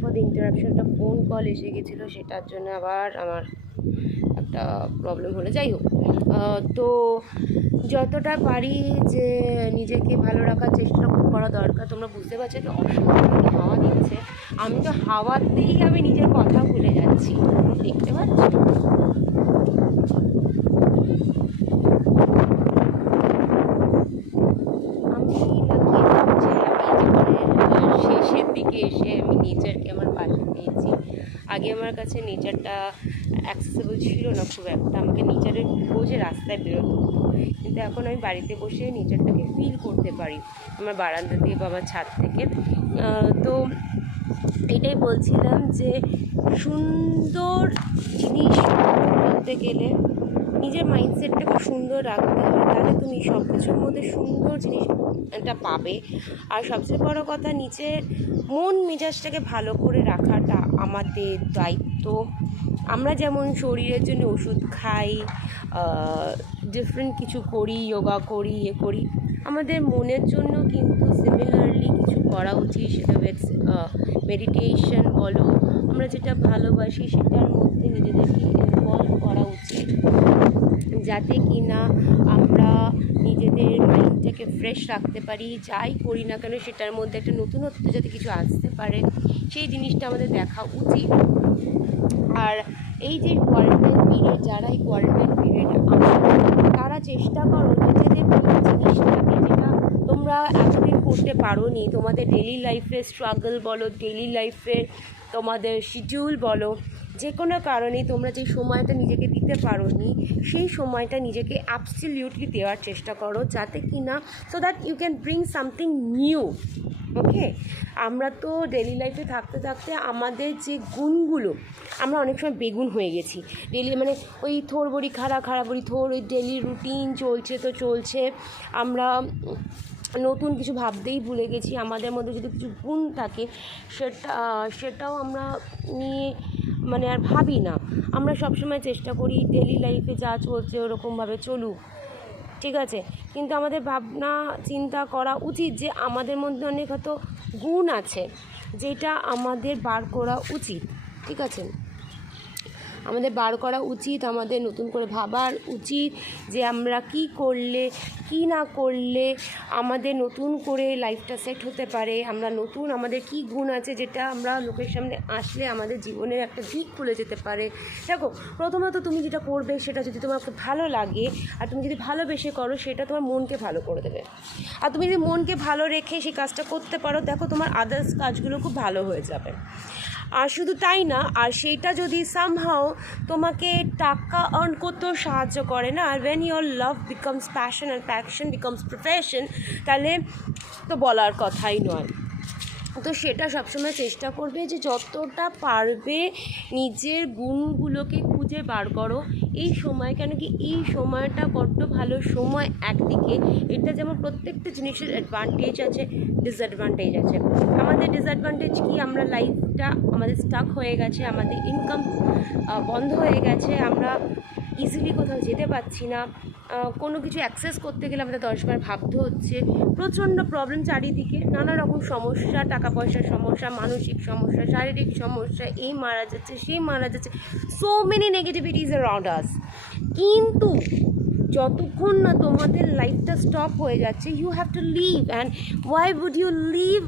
For the interruption, একটা phone call এসে গেছিলো, সেটার জন্য আবার আমার একটা প্রবলেম হলো। যাই হোক, তো যতটা পারি যে নিজেকে ভালো রাখার চেষ্টা করা দরকার। তোমরা বুঝতে পারছো যে অসাধারণ হাওয়া দিচ্ছে, আমি তো হাওয়াতেই আমি নিজের কথা ভুলে যাচ্ছি, দেখতে পাচ্ছ? শেষের দিকে এসে আমি নেচারকে আমার পাশে পেয়েছি। আগে আমার কাছে নেচারটা অ্যাক্সেসেবল ছিল না খুব একটা, আমাকে নেচারের খোঁজে রাস্তায় বেরোতে হতো, কিন্তু এখন আমি বাড়িতে বসে নেচারটাকে ফিল করতে পারি আমার বারান্দা দিয়ে বা আমার ছাদ থেকে। তো এটাই বলছিলাম যে সুন্দর জিনিস বলতে গেলে নিজের মাইন্ডসেটটাকে সুন্দর রাখতে হয়, তাহলে তুমি সব কিছুর মধ্যে সুন্দর জিনিসটা পাবে। আর সবচেয়ে বড় কথা, নিজের মন মেজাজটাকে ভালো করে রাখাটা আমাদের দায়িত্ব। আমরা যেমন শরীরের জন্য ওষুধ খাই, ডিফারেন্ট কিছু করি, যোগা করি, করি, আমাদের মনের জন্য কিন্তু সিমিলারলি কিছু করা উচিত। সেটা মেডিটেশন বলো, আমরা যেটা ভালোবাসি সেটার মধ্যে নিজেদেরকে ইনভলভ করা উচিত, যাতে কি না আমরা নিজেদের মাইন্ডটাকে ফ্রেশ রাখতে পারি। যাই করি না কেন সেটার মধ্যে একটা নতুনত্ব যাতে কিছু আসতে পারে, সেই জিনিসটা আমাদের দেখা উচিত। আর এই যে কোয়ারেন্টাইন পিরিয়ড, যারা এই কোয়ারেন্টাইন পিরিয়ডে আছে তারা চেষ্টা করো নিজেদের জিনিসটাকে, যেটা তোমরা এতদিন করতে পারো নি, তোমাদের ডেলি লাইফের স্ট্রাগল বলো, ডেলি লাইফের তোমাদের শিডিউল বলো, যে কোনো কারণে তোমরা যে সময়টা নিজেকে দিতে পারো নি, সেই সময়টা নিজেকে অ্যাবসলিউটলি দেওয়ার চেষ্টা করো, যাতে কি না so that you can bring something new. Okay, আমরা তো ডেলি লাইফে থাকতে থাকতে আমাদের যে গুণগুলো, আমরা অনেক সময় বেগুন হয়ে গেছি ডেলি, মানে ওই থোর বড়ি খাড়া বড়ি থোর, ওই ডেলি রুটিন চলছে তো চলছে, আমরা নতুন কিছু ভাবতেই ভুলে গেছি। আমাদের মধ্যে যদি কিছু গুণ থাকে সেটাও আমরা নিয়ে মানে আর ভাবি না। আমরা সবসময় চেষ্টা করি ডেলি লাইফে যা চলছে ওরকমভাবে চলুক, ঠিক আছে, কিন্তু আমাদের ভাবনা চিন্তা করা উচিত যে আমাদের মধ্যে অনেক হয়তো গুণ আছে যেটা আমাদের বার করা উচিত, ঠিক আছে, আমাদের বার করা উচিত, আমাদের নতুন করে ভাবার উচিত যে আমরা কি করলে কি না করলে আমাদের নতুন করে লাইফটা সেট হতে পারে, আমরা নতুন আমাদের কি গুণ আছে যেটা আমরা লোকের সামনে আসলে আমাদের জীবনের একটা দিক খুলে যেতে পারে। দেখো, প্রথমত তুমি যেটা করবে সেটা যদি তোমার খুব ভালো লাগে আর তুমি যদি ভালোবেসে করো, সেটা তোমার মনকে ভালো করে দেবে। আর তুমি যদি মনকে ভালো রেখে সেই কাজটা করতে পারো, দেখো তোমার আদার্স কাজগুলো খুব ভালো হয়ে যাবে। আর শুধু তাই না, আর সেইটা যদি সামহাও তোমাকে টাকা আর্ন করতেও সাহায্য করে না, আর when your love becomes passion আর প্যাশন বিকামস প্রফেশন, তাহলে তো বলার কথাই নয়। তো সেটা সবসময় চেষ্টা করবে যে যতটা পারবে নিজের গুণগুলোকে খুঁজে বার করো এই সময়, কেন কি এই সময়টা বড্ড ভালো সময়। একদিকে এটা যেমন প্রত্যেকটা জিনিসের অ্যাডভান্টেজ আছে, ডিসঅ্যাডভান্টেজ আছে। আমাদের ডিসঅ্যাডভান্টেজ কি, আমরা লাইফটা আমাদের স্টাক হয়ে গেছে, আমাদের ইনকাম বন্ধ হয়ে গেছে, আমরা ইজিলি কোথাও যেতে পারছি না, কোনো কিছু অ্যাক্সেস করতে গেলে আমাদের 10 বার ভাবতে হচ্ছে, প্রচণ্ড প্রবলেম চারিদিকে, নানা রকম সমস্যা, টাকা পয়সার সমস্যা, মানসিক সমস্যা, শারীরিক সমস্যা, এই মারা যাচ্ছে সেই মারা যাচ্ছে, so many negativities around us. কিন্তু যতক্ষণ না তোমাদের লাইফটা স্টপ হয়ে যাচ্ছে, you have to live. And why would you live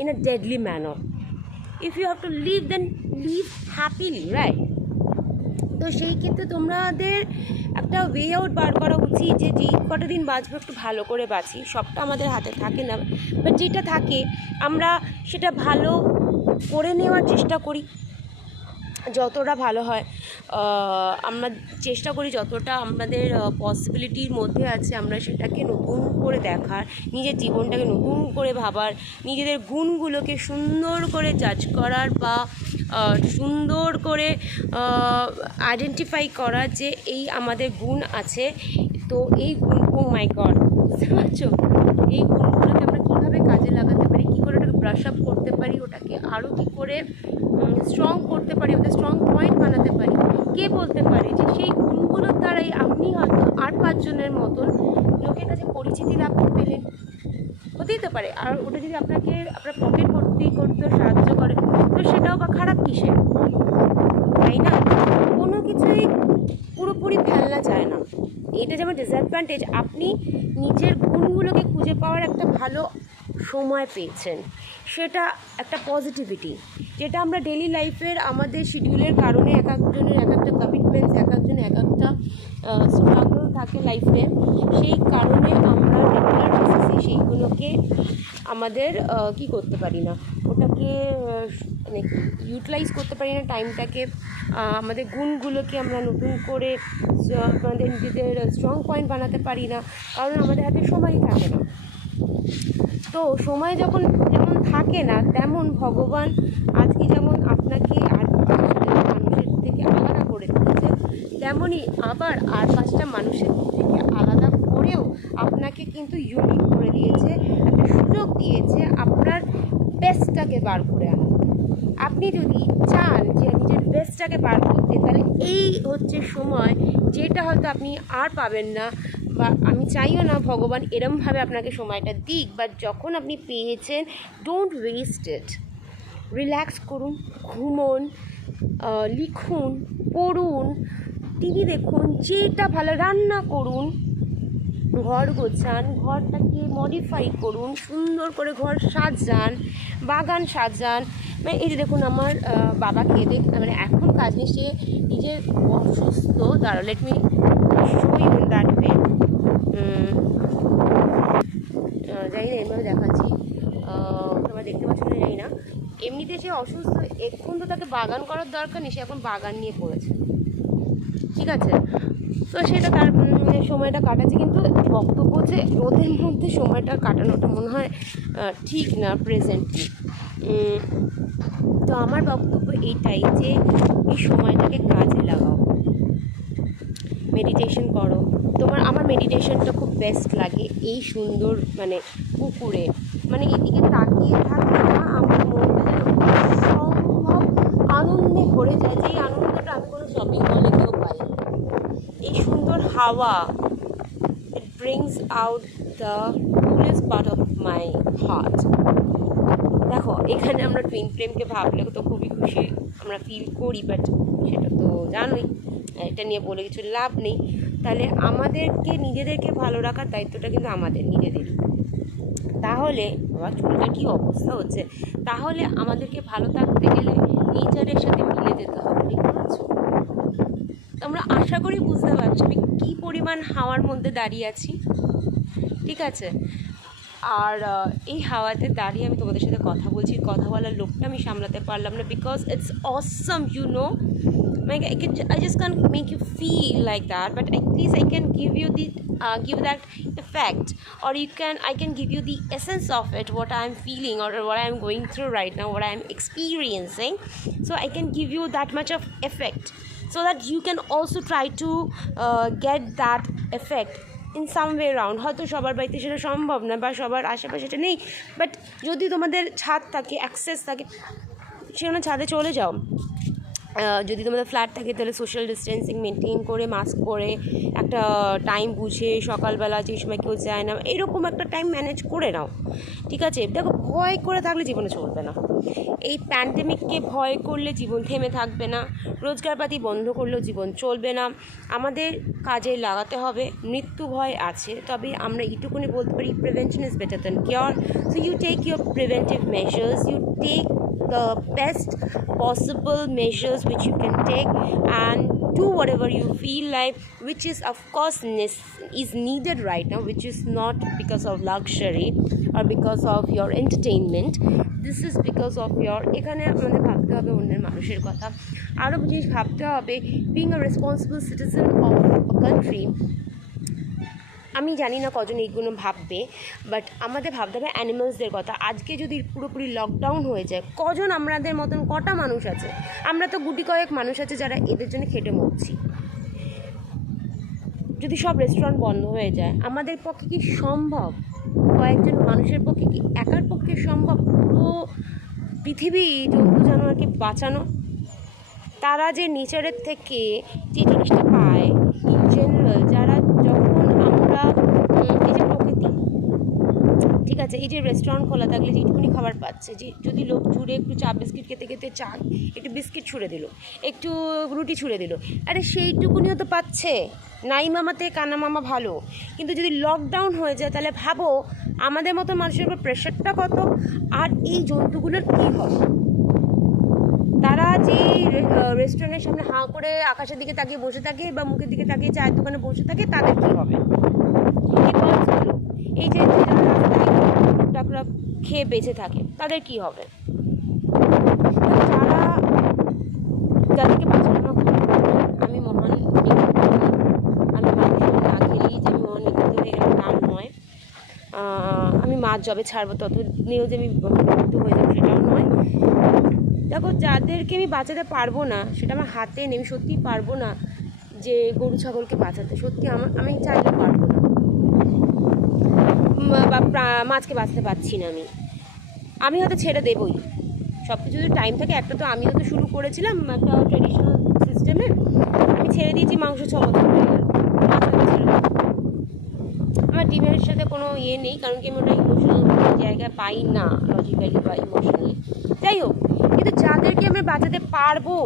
in a deadly manner? If you have to live, then live happily, right? তো সেই ক্ষেত্রে তোমাদের একটা ওয়ে আউট বার করা উচিত যে যেই কটা দিন বাঁচবো একটু ভালো করে বাঁচি। সবটা আমাদের হাতে থাকে না, বাট যেটা থাকে আমরা সেটা ভালো করে নেওয়ার চেষ্টা করি, যতটা ভালো হয় আমরা চেষ্টা করি, যতটা আমাদের পসিবিলিটির মধ্যে আছে আমরা সেটাকে নতুন করে দেখার, নিজের জীবনটাকে নতুন করে ভাবার, নিজেদের গুণগুলোকে সুন্দর করে জাজ করার বা সুন্দর করে আইডেন্টিফাই করা যে এই আমাদের গুণ আছে। তো এই গুণ, ও মাই গড, বুঝতে পারছো, এই গুণগুলোকে আমরা কীভাবে কাজে লাগাতে পারি, কী করে ওটাকে ব্রাশ আপ করতে পারি, ওটাকে আরও কী করে স্ট্রং করতে পারি, ওদের স্ট্রং পয়েন্ট বানাতে পারি। কে বলতে পারে যে সেই গুণগুলোর দ্বারাই আপনি হয়তো 8-5 জনের মতন লোকের কাছে পরিচিতি লাভ পেলেন, হতেই তো পারে। আর ওটা যদি আপনাকে আপনার পকেট ভর্তি করতে সাহায্য করে, খারাপ কিসের, তাই না? কোনো কিছুই পুরোপুরি ফেলনা যায় না। এটা যেমন ডিসঅ্যাডভান্টেজ, আপনি নিজের গুণগুলোকে খুঁজে পাওয়ার একটা ভালো সময় পেয়েছেন, সেটা একটা পজিটিভিটি। যেটা আমরা ডেলি লাইফের আমাদের শিডিউলের কারণে এক একজনের এক একটা কমিটমেন্টস, এক একজনের এক একটা স্ট্রাগল থাকে লাইফে, সেই কারণে আমরা রেগুলার বেসিসে সেইগুলোকে আমাদের কি করতে পারি না, ওটাকে মানে ইউটিলাইজ করতে পারি না টাইমটাকে, আমাদের গুণগুলোকে আমরা নতুন করে আমাদের নিজেদের স্ট্রং পয়েন্ট বানাতে পারি না, কারণ আমাদের হাতে সময়ই থাকে না। তো সময় যখন যেমন থাকে না, তেমন ভগবান আজকে যেমন আপনাকে আর মানুষের থেকে আলাদা করে দিয়েছে, তেমনই আবার আর 5টা মানুষের থেকে আলাদা করেও আপনাকে কিন্তু ইউনিক করে দিয়েছে, একটা সুযোগ দিয়েছে আপনার বেস্টটাকে বার করে আনা। আপনি যদি চান যে নিজের বেস্টটাকে বার করতে, তাহলে এই হচ্ছে সময়, যেটা হয়তো আপনি আর পাবেন না, বা আমি চাইও না ভগবান এরমভাবে আপনাকে সময়টা দিক, বা যখন আপনি পেয়েছেন, ডোন্ট ওয়েস্ট ইট। রিল্যাক্স করুন, ঘুমোন, লিখুন, পড়ুন, টিভি দেখুন, যেটা ভালো, রান্না করুন, ঘর গোছান, ঘরটাকে মডিফাই করুন, সুন্দর করে ঘর সাজান, বাগান সাজান। মানে এই যে দেখুন আমার বাবা খেয়ে মানে এখন কাজ নেই, সে নিজের অসুস্থ, দাঁড়াও let me show you in that way, জানি না এমনি দেখাচ্ছি, তোমরা দেখতে পাচ্ছ না জানি না, এমনিতে সে অসুস্থ, এখন তো তাকে বাগান করার দরকার নেই, সে এখন বাগান নিয়ে পড়েছে, ঠিক আছে? তো সেটা তার সময়টা কাটাচ্ছে, কিন্তু বক্তব্য যে রোদের মধ্যে সময়টা কাটানোটা মনে হয় ঠিক না প্রেজেন্টলি। তো আমার বক্তব্য এইটাই যে এই সময়টাকে কাজে লাগাও, মেডিটেশন করো। আমার মেডিটেশনটা খুব বেস্ট লাগে এই সুন্দর মানে পুকুরে, মানে এদিকে তাকিয়ে থাকলে না আমার মনটা যেন সম্ভব আনন্দে ভরে যায়, যে এই আনন্দটা আমি কোনো শপিং মলে গিয়েও পাই। এই সুন্দর হাওয়া, it brings out the coolest part of my heart. দেখো এখানে আমরা টুইন ফ্লেমকে ভাবলে তো খুবই খুশি আমরা ফিল করি, বাট সেটা তো জানোই, এটা নিয়ে বলে কিছু লাভ নেই। তাহলে আমাদেরকে নিজেদেরকে ভালো রাখার দায়িত্বটা কিন্তু আমাদের নিজেদেরই। তাহলে আবার চুলটা কী অবস্থা হচ্ছে, তাহলে আমাদেরকে ভালো থাকতে গেলে নেচারের সাথে মিলে যেতে হবে, ঠিক আছে? আমরা আশা করি বুঝতে পারছি আমি কী পরিমাণ হাওয়ার মধ্যে দাঁড়িয়ে আছি, ঠিক আছে? আর এই হাওয়াতে দাঁড়িয়ে আমি তোমাদের সাথে কথা বলছি, কথা বলার লোকটা আমি সামলাতে পারলাম না, because it's awesome, you know, like I just can't make you feel like that, but at least I can give you that effect, or I can give you the essence of it, what I'm feeling or what I'm going through right now, what I'm experiencing. So I can give you that much of effect, so that you can also try to get that effect in some way around. হয়তো সবার বাড়িতে সেটা সম্ভব না, বা সবার আশেপাশে সেটা নেই, বাট যদি তোমাদের ছাদ থাকে, অ্যাক্সেস থাকে, সেখানে ছাদে চলে যাও। যদি তোমাদের ফ্ল্যাট থাকে তাহলে সোশ্যাল ডিস্টেন্সিং মেনটেন করে, মাস্ক পরে, একটা টাইম বুঝে, সকালবেলা যে সময় কেউ যায় না, এরকম একটা টাইম ম্যানেজ করে নাও, ঠিক আছে? দেখো ভয় করে থাকলে জীবনে চলবে না, এই প্যান্ডেমিককে ভয় করলে জীবন থেমে থাকবে না, রোজগারপাতি বন্ধ করলেও জীবন চলবে না, আমাদের কাজে লাগাতে হবে। মৃত্যু ভয় আছে, তবে আমরা এইটুকুনি বলতে পারি prevention is better than cure. So you take your preventive measures, you take the best possible measures which you can take, and do whatever you feel like, which is of course is needed right now, which is not because of luxury or because of your entertainment. This is because of your, এখানে আমাদের ভাবতে হবে অন্যের মানুষের কথা, আরও জিনিস ভাবতে হবে, being a responsible citizen of a country। আমি জানি না কজন এইগুলো ভাববে, বাট আমাদের ভাবতে হবে অ্যানিমালসদের কথা। আজকে যদি পুরোপুরি লকডাউন হয়ে যায়, কজন আমাদের মতন কটা মানুষ আছে? আমরা তো গুটি কয়েক মানুষ আছে যারা এদের জন্য খেটে মরছি। যদি সব রেস্টুরেন্ট বন্ধ হয়ে যায়, আমাদের পক্ষে কি সম্ভব? কয়েকজন মানুষের পক্ষে কি একার পক্ষে সম্ভব পুরো পৃথিবী জন্তু জানোয়ারকে বাঁচানো? তারা যে নেচারের থেকে যে জিনিসটা পায় ইন জেনারেল, যারা যখন আমরা এই যে প্রকৃতি, ঠিক আছে, আছে, এই যে রেস্টুরেন্ট খোলা থাকলে যেটুকুনি খাবার পাচ্ছে, যে যদি লোক জুড়ে একটু চা বিস্কিট খেতে খেতে চা একটু বিস্কিট ছুঁড়ে দিল, একটু রুটি ছুঁড়ে দিল, আরে সেইটুকুনিও তো পাচ্ছে। নাই মামাতে কানা মামা ভালো। কিন্তু যদি লকডাউন হয়ে যায় তাহলে ভাবো আমাদের মতো মানুষের উপর প্রেশারটা কত, আর এই জন্তুগুলোর কী হবে। তারা যে রেস্টুরেন্টের সামনে হাঁ করে আকাশের দিকে তাকিয়ে বসে থাকে বা মুখের দিকে তাকিয়ে চায়ের দোকানে বসে থাকে, তাদের কী হবে। এই বার্ডসগুলো, এই যে যারা রাস্তায় টুকটাকরা খেয়ে বেঁচে থাকে, তাদের কী হবে। যারা যাদেরকে বাঁচানো, আমি মহান আমি মানুষের না খেলেই যে আমি মহান নিকুঞ্জ হয়ে গেলাম তা নয়, আমি মাছ যবে ছাড়বো তত নিয়েও যে আমি মুক্ত হয়ে যাবো সেটাও নয়। দেখো, যাদেরকে আমি বাঁচাতে পারবো না, সেটা আমার হাতে নেই, আমি সত্যিই পারবো না যে গরু ছাগলকে বাঁচাতে, সত্যি আমি চাইলে পারবো না, বা মাছকে বাঁচাতে পারছি না। আমি হয়তো ছেড়ে দেবই সব কিছু, যদি টাইম থাকে। একটা তো আমিও তো শুরু করেছিলাম একটা ট্রেডিশনাল সিস্টেমে, আমি ছেড়ে দিয়েছি, মাংস 6 বছর হয়ে গেল, মাছ আমি ছেড়ে দেবো। আমার ডিমের সাথে কোনো ইয়ে নেই, কারণ কি আমি ওটা ইমোশনাল জায়গায় পাই না, লজিক্যালি বা ইমোশনালি। যাই হোক, কিন্তু যাদেরকে আমরা বাঁচাতে পারবো,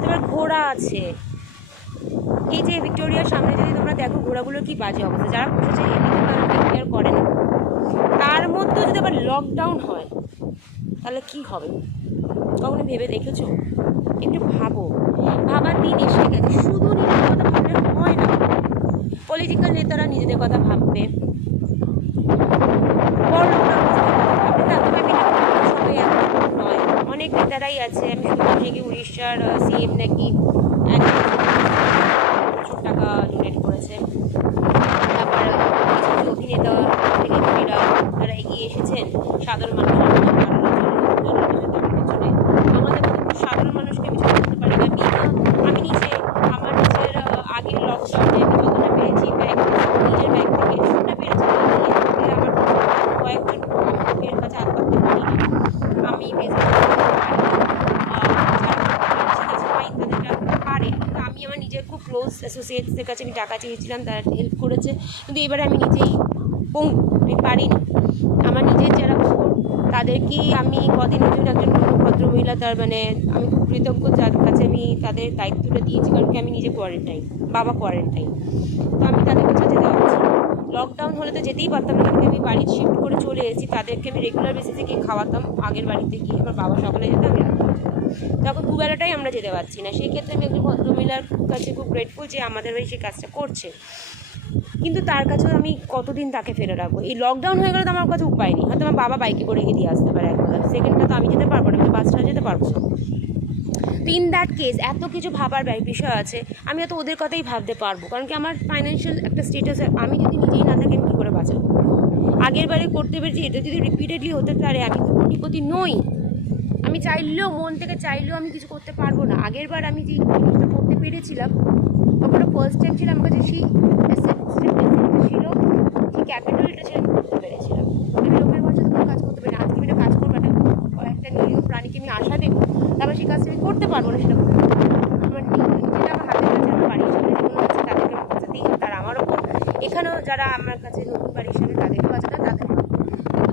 তোমার ঘোড়া আছে, এই যে ভিক্টোরিয়ার সামনে যদি তোমরা দেখো ঘোড়াগুলোর কি বাজে অবস্থা, যারা পুষেছে এমনি তারা টেক কেয়ার করে না, তার মধ্যেও যদি আবার লকডাউন হয় তাহলে কি হবে, কখনো ভেবে দেখেছো? একটু ভাবো, ভাবার দিন এসে গেছে। শুধু নিজেদের কথা ভাবলে হয় না, পলিটিক্যাল নেতারা নিজেদের কথা ভাববে, বড় লোকরা নিজেদের কথা ভাববে, না তবে সবাই এখন নয়, অনেক নেতারাই আছে। আমি শুনলাম নাকি উড়িষ্যার সিএম নাকি 1 প্রচুর টাকা ডোনেট করেছে। তারপর কিছু কিছু অভিনেতা অভিনেত্রীরা তারা এগিয়ে এসেছেন সাধারণ মানুষের পেছনে। আমাদের মতো সাধারণ মানুষকে আমি ছোটো করতে পারি না। আমি নিজে আমার নিজের আগের লকডাউনে আমি যতটা পেরেছি নিজের ব্যাগ থেকে যতটা পেরেছি, আমার কয়েকজন এর কাছে হাত পাততে পারি না। আমি পারে, কিন্তু আমি আমার নিজের খুব ক্লোজ অ্যাসোসিয়েটসদের কাছে আমি টাকা চেয়েছিলাম, তারা হেল্প করেছে, কিন্তু এবারে আমি নিজেই আমি পারিনি। আমার নিজের যারা খবর তাদেরকেই আমি কদিনের জন্য একজন ভদ্রমহিলা, তার মানে আমি খুব কৃতজ্ঞ যার কাছে আমি তাদের দায়িত্বটা দিয়েছি, কারণ কি আমি নিজে কোয়ারেন্টাইন, বাবা কোয়ারেন্টাইন, তো আমি তাদের কাছে যেতে পারছি। লকডাউন হলে তো যেতেই পারতাম না, কিন্তু আমি বাড়ি শিফট করে চলে এসেছি, তাদেরকে আমি রেগুলার বেসিসে গিয়ে খাওয়াতাম। আগের বাড়িতে গিয়ে আমার বাবা সকালে যেত, আমি রাত্রে যেতাম, তখন দুবেলাটাই আমরা যেতে পারছি না। সেই ক্ষেত্রে আমি একজন ভদ্রমহিলার কাছে খুব গ্রেটফুল যে আমাদের বাড়ি সেই কাজটা করছে, কিন্তু তার কাছেও আমি কতদিন তাকে ফেলে রাখবো। এই লকডাউন হয়ে গেলে তো আমার কাছে উপায় নেই, হয়তো আমার বাবা বাইকে করে গিয়ে দিয়ে আসতে পারে একবার, সেকেন্ডটা তো আমি যেতে পারবো না, আমি তো বাস ছাড়া যেতে পারবো না। তো ইন দ্যাট কেস এত কিছু ভাবার বিষয় আছে, আমি হয়তো ওদের কথাই ভাবতে পারবো, কারণ কি আমার ফাইন্যান্সিয়াল একটা স্টেটাস, আমি যদি নিজেই না থাকি আমি কী করে বাঁচাবো। আগের বারে করতে পেরেছি, এটা যদি রিপিটেডলি হতে পারে, আমি তো কোটিপতি নই, আমি চাইলেও মন থেকে চাইলেও আমি কিছু করতে পারবো না। আগের বার আমি যে জিনিসটা করতে পেরেছিলাম, তখন ফার্স্ট টাইম ছিল, আমার কাছে সেই অ্যাসেটটা ছিল, সেই ক্যাপিটালটা ছিল, আমি করতে পেরেছিলাম। আমি লোকের মধ্যে কোনো কাজ করতে পারি না। আজকে আমি একটা কাজ করবো, একটা নিরীহ প্রাণীকে আমি আশা দেবো, তারপর সেই কাজটা আমি করতে পারবো না, সেটা আমার যেটা আমার হাতের কাছে, আমার বাড়ির সামনে যেগুলো আছে তাদেরকে আমার বাঁচাতেই হবে, তার আমার ওপর। এখানেও যারা আমার কাছে নতুন বাড়ির সামনে তাদেরকে বাঁচাতে, তাদের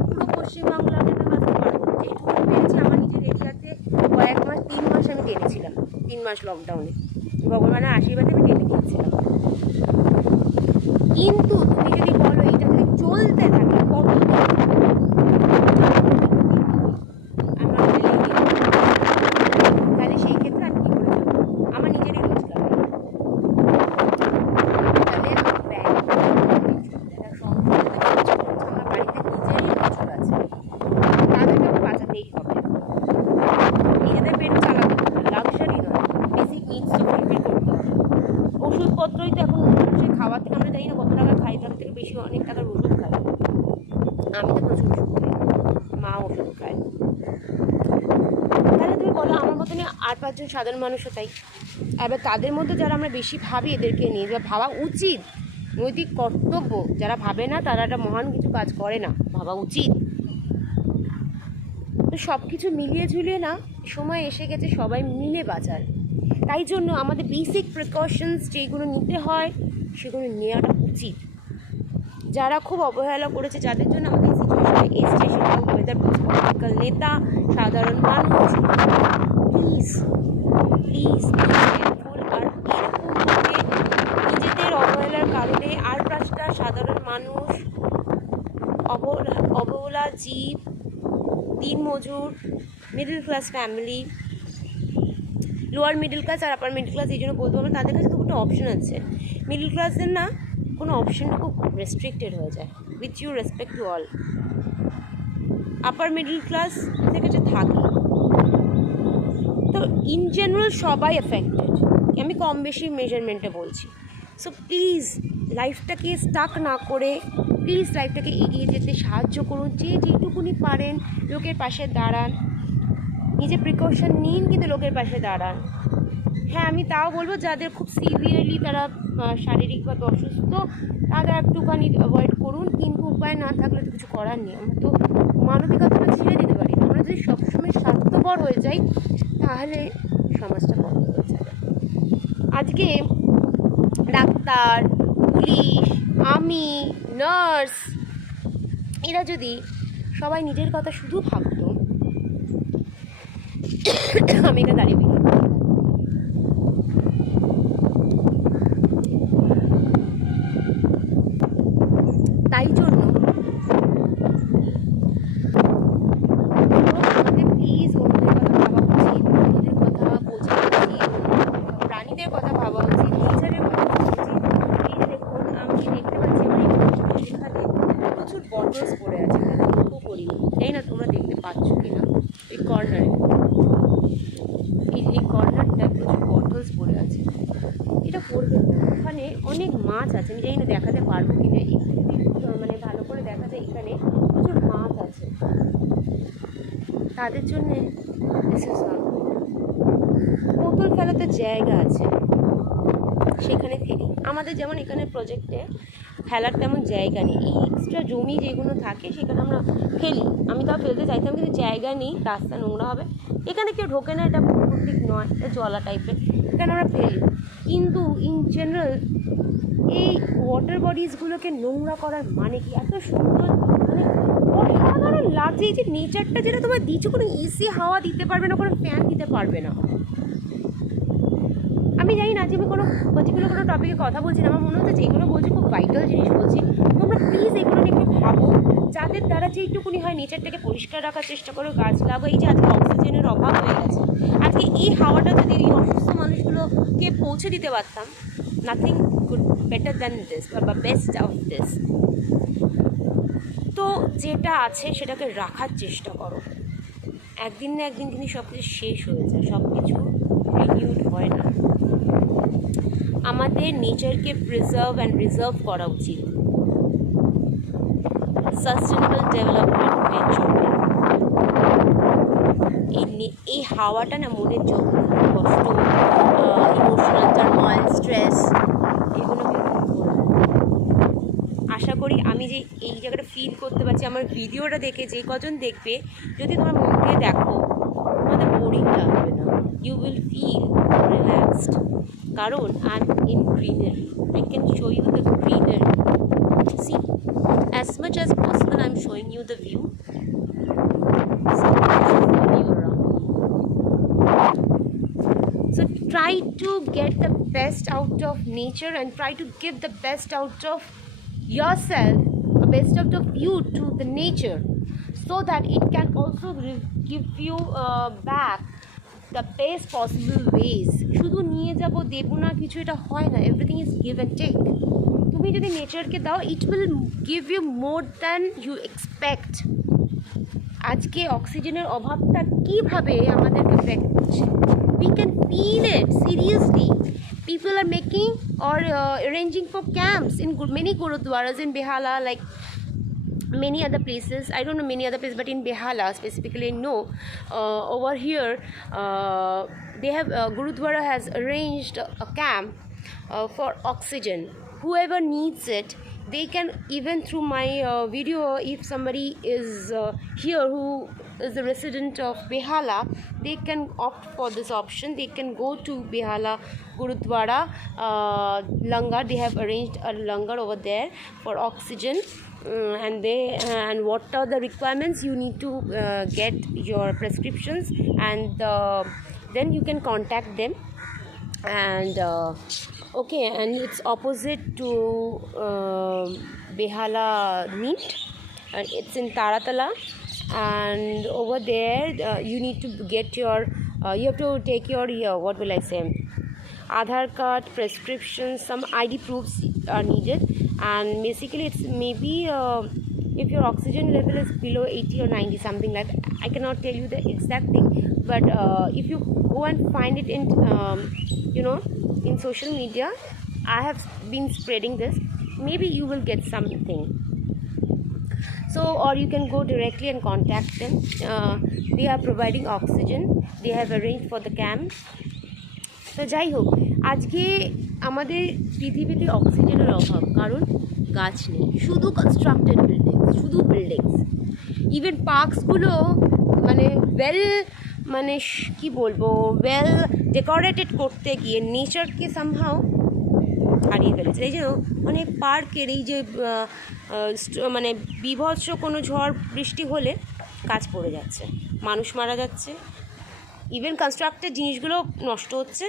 পুরো পশ্চিমবাংলাকে আমি বাঁচাতে পারবো না। যেটুকু পেরেছি আমার নিজের এরিয়াতে কয়েক মাস, 3 মাস আমি টেনেছিলাম, 3 মাস লকডাউনে ভগবানের আশীর্বাদে আমি টেনে গিয়েছিলাম। কিন্তু তুমি যদি বলো এটা যদি চলতে থাকে কতদিন, তাহলে সেই ক্ষেত্রে আমি কী করে চলবো? আমার নিজেরই রোজগার, তাহলে আমার বাড়িতে নিজেরই প্রচুর আছে, তাদেরকে তো বাঁচাতেই হবে। নিজেদের পেট চালাতে হবে, লাক্সারি নয়, বেসিক নিডস তো ফুলফিল করতে হবে। ওষুধপত্রই তো এখন মানুষের খাওয়া থেকে আমরা জানি না কত টাকা খাই, তার থেকে বেশি অনেক টাকার ওষুধ খাই। আমি তো প্রচুর ওষুধ খাই, মা ওষুধ খায়। তাহলে তুমি বলো আমার মতনই আর 5 জন সাধারণ মানুষও তাই। এবার তাদের মধ্যে যারা আমরা বেশি ভাবি এদেরকে নিয়ে, যা ভাবা উচিত, নৈতিক কর্তব্য, যারা ভাবে না তারা একটা মহান কিছু কাজ করে না, ভাবা উচিত। তো সব কিছু মিলিয়ে ঝুলিয়ে না সময় এসে গেছে সবাই মিলে বাঁচার। তাই জন্য আমাদের বেসিক প্রিকশনস যেগুলো নিতে হয় সেগুলো নেওয়াটা উচিত। যারা খুব অবহেলা করেছে, যাদের জন্য আমাদের সিচুয়েশনে এসছে সেটা ওয়েদার পলিটিক্যাল নেতা, সাধারণ মানুষ, প্লিজ প্লিজ কেয়ারফুল। আর এরকমভাবে নিজেদের অবহেলার কারণে আর 5টা সাধারণ মানুষ, অবহেলা জীব, দিনমজুর, middle class family, lower middle class আর আপার মিডল ক্লাস, এই জন্য বলতে পারবো তাদের কাছে দুটো অপশন আছে। মিডল ক্লাসদের না কোনো অপশনটা খুব রেস্ট্রিক্টেড হয়ে যায়, with you respect to all. Upper middle class এদের কাছে থাকে, তো ইন জেনারেল সবাই এফেক্টেড, আমি কম বেশি মেজারমেন্টে বলছি। সো প্লিজ লাইফটাকে স্টাক না করে প্লিজ লাইফটাকে এগিয়ে যেতে সাহায্য করুন, যে যেটুকুনি পারেন লোকের পাশে দাঁড়ান, নিজে প্রিকশন নিন কিন্তু লোকের পাশে দাঁড়ান। হ্যাঁ, আমি তাও বলবো যাদের খুব সিভিয়ারলি তারা শারীরিকভাবে অসুস্থ তারা একটুখানি অ্যাভয়েড করুন, কিন্তু উপায় না থাকলে তো কিছু করার নেই। আমরা তো মানবিকতাটা ছেড়ে দিতে পারি না। আমরা যদি সবসময় স্বার্থপর হয়ে যাই তাহলে সমাজটা বন্ধ হয়ে যাবে। আজকে ডাক্তার, পুলিশ, আমি, নার্স এরা যদি সবাই নিজের কথা শুধু ভাবতো, আমি এখানে দাঁড়িয়ে তাই জন্য আমাদের প্লিজ অন্যদের কথা ভাবা উচিত, অন্যদের কথা বোঝা উচিত, প্রাণীদের কথা ভাবা উচিত, নেচারের কথা ভাবা উচিত। এই যে দেখুন, আমি দেখতে পাচ্ছি আমার এখানে প্রচুর বটলস পড়ে আছে, এখানে লক্ষ্য করিনি, তাই না তোমরা দেখতে পাচ্ছ কিনা। এই কর্নারে এই কর্নারটায় প্রচুর বটলস পড়ে আছে, এটা পড়বে না। ওখানে অনেক মাছ আছে, আমি জানি না দেখাতে পারবো কিনা, মানে ভালো করে দেখা যায় এখানে প্রচুর মাছ আছে, তাদের জন্যে বোতল ফেলাতে জায়গা আছে, সেখানে ফেলি। আমাদের যেমন এখানে প্রজেক্টে ফেলার তেমন জায়গা নেই, এই এক্সট্রা জমি যেগুলো থাকে সেখানে আমরা ফেলি। আমি তাও ফেলতে চাইতাম কিন্তু জায়গা নেই, রাস্তা নোংরা হবে, এখানে কেউ ঢোকে না, এটা ঠিক নয়, এটা জলা টাইপের, এখানে আমরা ফেলি। কিন্তু ইন জেনারেল এই ওয়াটার বডিজগুলোকে নোংরা করার মানে কি? এত সুন্দর, মানে অসাধারণ লাগছে এই যে নেচারটা, যেটা তোমার দিচ্ছ, কোনো এসি হাওয়া দিতে পারবে না, কোনো ফ্যান দিতে পারবে না। আমি জানি না যে আমি কোনো পার্টিকুলার কোনো টপিকে কথা বলছি না, আমার মনে হচ্ছে যেগুলো বলছি খুব ভাইটাল জিনিস বলছি। তোমরা প্লিজ এগুলো নিয়ে একটু ভাবো, যাদের দ্বারা যেইটুকুনি হয় নেচারটাকে পরিষ্কার রাখার চেষ্টা করো, গাছ লাগাও। এই যে আজকে অক্সিজেনের অভাব হয়ে গেছে, আজকে এই হাওয়াটা যদি এই অসুস্থ মানুষগুলোকে পৌঁছে দিতে পারতাম, nothing could better than this বা বেস্ট অফ দিস। তো যেটা আছে সেটাকে রাখার চেষ্টা করো, একদিন না একদিন কিন্তু সব কিছু শেষ হয়ে যায়, সব কিছু রিনিউড হয় না। আমাদের নেচারকে প্রিজার্ভ অ্যান্ড রিজার্ভ করা উচিত সাস্টেনেবল ডেভেলপমেন্টের জন্য। এই হাওয়াটা না মনের যখন কষ্ট, ইমোশনাল টার্ময়েল, স্ট্রেস, এগুলো আশা করি আমি যে এই জায়গাটা ফিল করতে পারছি, আমার ভিডিওটা দেখে যে কজন দেখবে, যদি তোমার মন দিয়ে দেখো, তোমাদের বোরিং লাগবে না, ইউ উইল ফিল রিল্যাক্সড, কারণ I am in greenery, I can show you the greenery. See, as much as possible I'm showing you the view. So try to get the best out of nature and try to give the best out of yourself, the best out of you to the nature, so that it can also give you back the best possible ways. শুধু নিয়ে যাব দেব না কিছু, এটা হয় না, everything is give and take. তুমি যদি নেচারকে দাও, it will give you more than you expect. আজকে অক্সিজেনের অভাবটা কীভাবে আমাদেরকে এফেক্ট করছে, we can feel it seriously. People are making or arranging for camps in many gurudwaras in Behala, like many other places. I don't know many other places, but in Behala specifically, no. Over here, they have Gurudwara has arranged a camp for oxygen. Whoever needs it, they can, even through my video, if somebody is here who is a resident of Behala, they can opt for this option. They can go to Behala Gurudwara Langar. They have arranged a langar over there for oxygen. and what are the requirements. You need to get your prescriptions, and then you can contact them. And okay, and it's opposite to Behala Mint, and it's in Taratala. And over there you need to get your you have to take your what will I say, Aadhaar card, prescription, some ID proofs are needed. And basically it's maybe if your oxygen level is below 80 or 90, something like that. I cannot tell you the exact thing, but if you go and find it in in social media, I have been spreading this, maybe you will get something. So, or you can go directly and contact them. They are providing oxygen, they have arranged for the camp. তো যাই হোক, আজকে আমাদের পৃথিবীতে অক্সিজেনের অভাব, কারণ গাছ নেই, শুধু কনস্ট্রাক্টেড বিল্ডিংস। ইভেন পার্কসগুলো মানে কি বলবো, ওয়েল ডেকোরেটেড করতে গিয়ে নেচারকে সামহাও হারিয়ে ফেলেছে। এই জন্য মানে পার্কের এই যে মানে বিভৎস কোনো ঝড় বৃষ্টি হলে গাছ পড়ে যাচ্ছে, মানুষ মারা যাচ্ছে, ইভেন কনস্ট্রাক্টেড জিনিসগুলো নষ্ট হচ্ছে,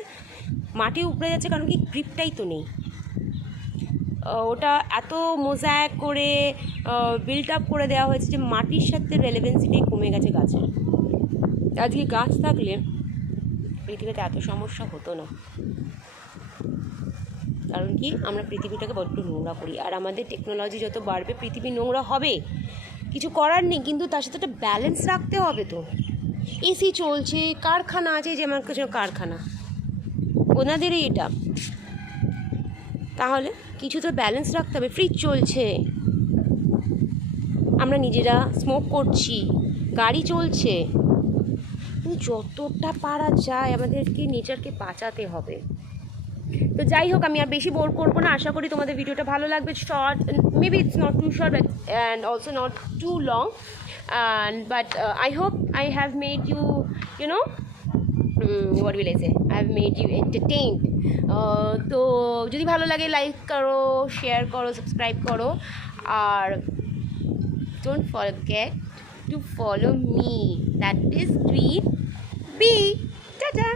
মাটি উপড়ে যাচ্ছে, কারণ কি গ্রিপটাই তো নেই। ওটা এত মোজাইক করে বিল্ড আপ করে দেওয়া হয়েছে যে মাটির সাথে রেলেভেন্সিটাই কমে গেছে গাছের। আজকে গাছ থাকলে পৃথিবীতে এত সমস্যা হতো না। কারণ কি আমরা পৃথিবীটাকে বড্ড নোংরা করি, আর আমাদের টেকনোলজি যত বাড়বে পৃথিবী নোংরা হবে, কিছু করার নেই। কিন্তু তার সাথে একটা ব্যালেন্স রাখতে হবে। তো এসি চলছে, কারখানা আছে, যে আমার কাছে কারখানা ওনাদেরই এটা, তাহলে কিছু তো ব্যালেন্স রাখতে হবে। ফ্রিজ চলছে, আমরা নিজেরা স্মোক করছি, গাড়ি চলছে, যতটা পারা যায় আমাদেরকে নেচারকে বাঁচাতে হবে। তো যাই হোক, আমি আর বেশি বোর করবো না। আশা করি তোমাদের ভিডিওটা ভালো লাগবে। Short, maybe it's not too short and also not too long, but I hope I have made you, what will I say, I have made you entertained. তো যদি ভালো লাগে লাইক করো, শেয়ার করো, সাবস্ক্রাইব করো, আর don't forget to follow me, that is Green Bee. Ta-ta!